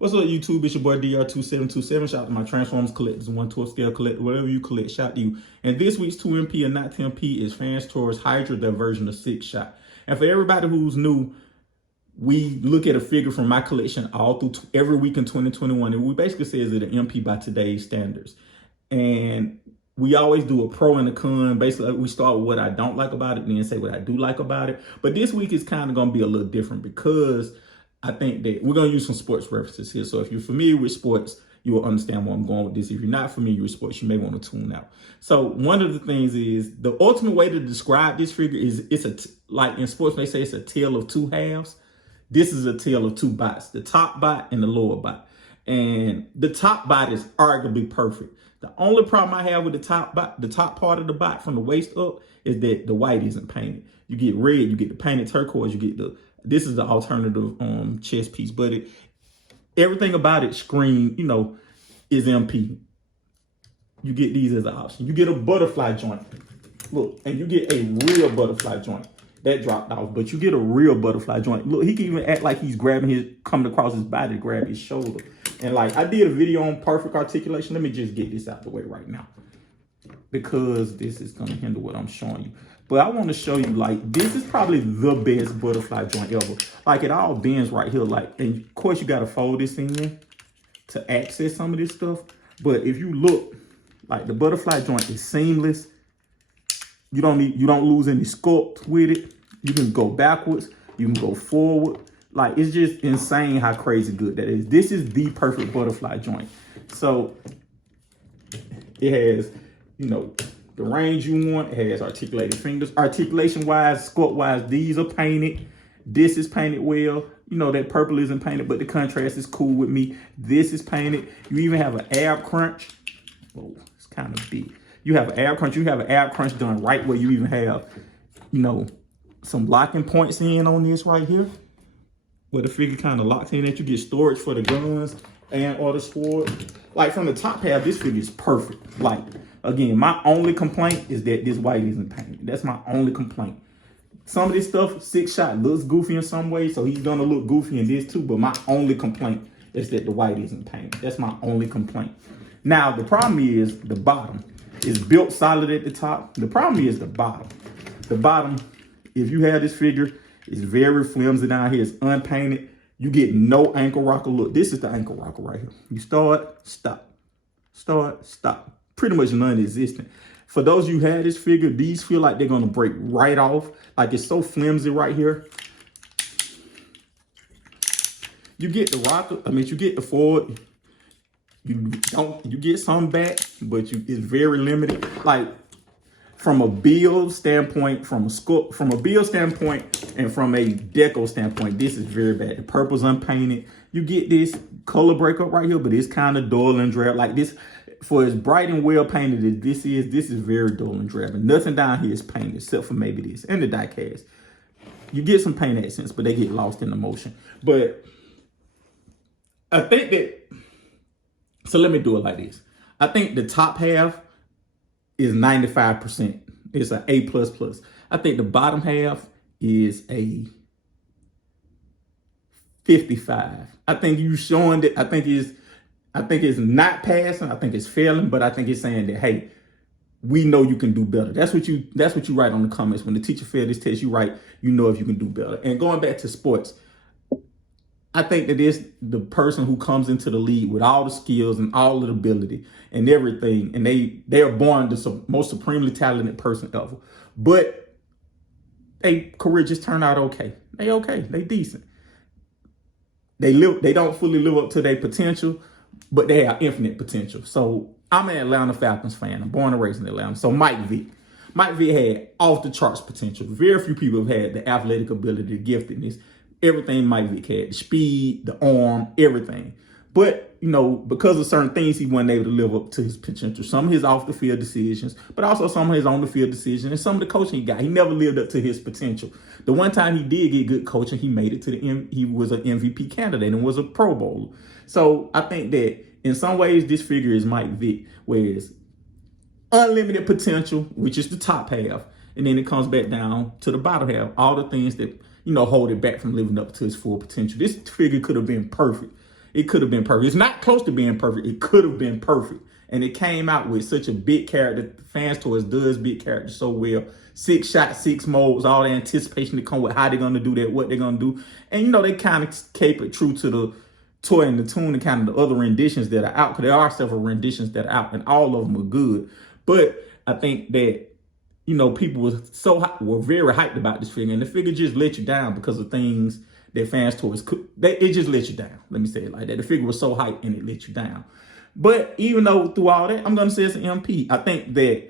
What's up, YouTube? It's your boy DR2727. Shout out to my Transformers collectors, 1/12 scale collector, whatever you collect, shout out to you. And this week's 2MP and not 10P is FansToys Hydra, their version of Sixshot. And for everybody who's new, we look at a figure from my collection all through every week in 2021, and we basically say is it an MP by today's standards. And we always do a pro and a con. Basically, we start with what I don't like about it, and then say what I do like about it. But this week is kind of going to be a little different because I think that we're going to use some sports references here. So if you're familiar with sports, you will understand where I'm going with this. If you're not familiar with sports, you may want to tune out. So one of the things is the ultimate way to describe this figure is like in sports, they say it's a tale of two halves. This is a tale of two bots, the top bot and the lower bot. And the top bot is arguably perfect. The only problem I have with the top bot, the top part of the bot from the waist up, is that the white isn't painted. You get red, you get the painted turquoise, you get this is the alternative chest piece, but everything about it scream, is MP. You get these as an option. You get a butterfly joint. Look, and you get a real butterfly joint. That dropped off, but you get a real butterfly joint. Look, he can even act like he's coming across his body to grab his shoulder. And like, I did a video on perfect articulation. Let me just get this out the way right now, because this is gonna hinder what I'm showing you. But I want to show you, like, this is probably the best butterfly joint ever. Like, it all bends right here. Like, and of course you got to fold this in to access some of this stuff. But if you look, like, the butterfly joint is seamless. You don't lose any sculpt with it. You can go backwards. You can go forward. Like, it's just insane how crazy good that is. This is the perfect butterfly joint. So it has, the range you want. It has articulated fingers. Articulation-wise, sculpt-wise, these are painted. This is painted well. That purple isn't painted, but the contrast is cool with me. This is painted. You even have an ab crunch. Oh, it's kind of big. You have an ab crunch. You have an ab crunch done right where you even have, some locking points in on this right here, where the figure kind of locks in that you get storage for the guns and or the sword. Like, from the top half, this figure is perfect. Like, again, my only complaint is that this white isn't painted. That's my only complaint. Some of this stuff, Sixshot looks goofy in some ways, so he's gonna look goofy in this too, but my only complaint is that the white isn't painted. That's my only complaint. Now, the problem is the bottom. It's built solid at the top. The problem is the bottom. The bottom, if you have this figure, is very flimsy down here. It's unpainted. You get no ankle rocker. Look, this is the ankle rocker right here. You start, stop. Start, stop. Pretty much non-existent. For those of you who had this figure, these feel like they're going to break right off. Like, it's so flimsy right here. You get the rocker. You get the forward. You get some back, but it's very limited. Like, from a build standpoint, from a build standpoint, and from a deco standpoint, this is very bad. The purple's unpainted. You get this color breakup right here, but it's kind of dull and drab. Like, this, for as bright and well painted as this is very dull and drab. And nothing down here is painted except for maybe this and the die cast. You get some paint accents, but they get lost in the motion. But I think that, so let me do it like this. I think the top half is 95%. It's an A++. I think the bottom half is a 55. I think you showing that. I think it's not passing. I think it's failing, but I think it's saying that, hey, we know you can do better. That's what you write on the comments. When the teacher failed this test, you write, if you can do better. And going back to sports, I think that it's the person who comes into the league with all the skills and all of the ability and everything, and they are born the most supremely talented person ever. But their career just turned out okay. They okay. They decent. They don't fully live up to their potential, but they have infinite potential. So I'm an Atlanta Falcons fan. I'm born and raised in Atlanta. So Mike Vick had off the charts potential. Very few people have had the athletic ability, the giftedness. Everything Mike Vick had, the speed, the arm, everything. But, because of certain things, he wasn't able to live up to his potential. Some of his off-the-field decisions, but also some of his on-the-field decisions, and some of the coaching he got. He never lived up to his potential. The one time he did get good coaching, he made it to he was an MVP candidate and was a Pro Bowler. So I think that in some ways, this figure is Mike Vick, whereas unlimited potential, which is the top half, and then it comes back down to the bottom half, all the things that hold it back from living up to his full potential. This figure could have been perfect It could have been perfect. It's not close to being perfect. It could have been perfect. And it came out with such a big character. FansToys does big characters so well. 6-shot, 6 modes, all the anticipation that come with how they're going to do that, what they're going to do. And, you know, they kind of keep it true to the toy and the tune and kind of the other renditions that are out. Because there are several renditions that are out, and all of them are good. But I think that, you know, people were very hyped about this figure. And the figure just let you down because of things that FansToys could. It just let you down. Let me say it like that. The figure was so hyped and it let you down. But even though through all that, I'm going to say it's an MP. I think that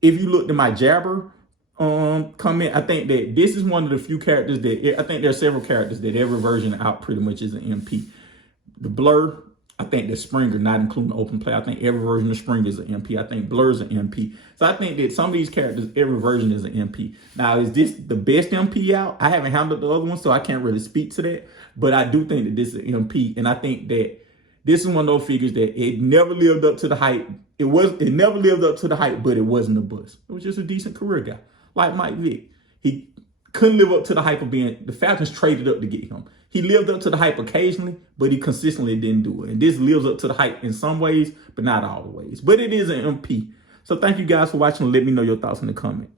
if you looked at my Jabber comment, I think that this is one of the few characters that, I think there are several characters that every version out pretty much is an MP. The Blur, I think that Springer, not including open play, I think every version of Springer is an MP. I think Blur's an MP. So I think that some of these characters, every version is an MP. Now, is this the best MP out? I haven't handled the other ones, so I can't really speak to that. But I do think that this is an MP. And I think that this is one of those figures that it never lived up to the hype. It never lived up to the hype, but it wasn't a bust. It was just a decent career guy. Like Mike Vick. He couldn't live up to the hype of being, the Falcons traded up to get him. He lived up to the hype occasionally, but he consistently didn't do it. And this lives up to the hype in some ways, but not all the ways. But it is an MP. So thank you guys for watching. Let me know your thoughts in the comments.